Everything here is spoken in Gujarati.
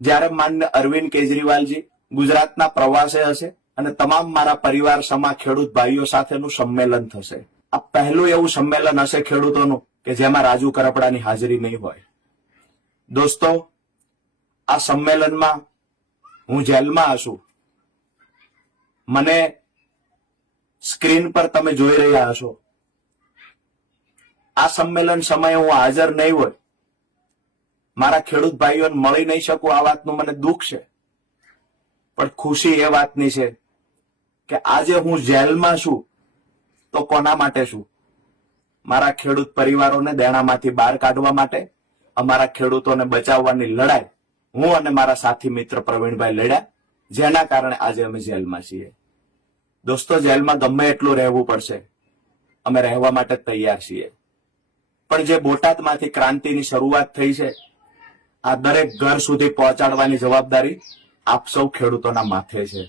જ્યારે માન્ય અરવિંદ કેજરીવાલજી ગુજરાતના પ્રવાસે હશે અને તમામ મારા પરિવાર સમા ખેડૂત ભાઈઓ સાથેનું સંમેલન થશે. આ પહેલું એવું સંમેલન હશે ખેડૂતોનું કે જેમાં રાજુ કરપડાની હાજરી નહીં હોય. દોસ્તો, આ સંમેલનમાં હું જેલમાં હશું. મને સ્ક્રીન પર તમે જોઈ રહ્યા હશો. આ સંમેલન સમયે હું હાજર નહીં હોય, મારા ખેડૂત ભાઈઓને મળી નહીં શકું, આ વાતનું મને દુઃખ છે. પણ ખુશી એ વાતની છે કે આજે હું જેલમાં છું તો કોના માટે છું? મારા ખેડૂત પરિવારોને દેણામાંથી બહાર કાઢવા માટે, અમારા ખેડૂતોને બચાવવાની લડાઈ હું અને મારા સાથી મિત્ર પ્રવીણભાઈ લડ્યા, જેના કારણે આજે અમે જેલમાં છીએ. દોસ્તો, જેલમાં ગમે એટલું રહેવું પડશે, અમે રહેવા માટે તૈયાર છીએ. પણ જે બોટાદમાંથી ક્રાંતિની શરૂઆત થઈ છે, આ દરેક ઘર સુધી પહોંચાડવાની જવાબદારી આપ સૌ ખેડૂતોના માથે છે.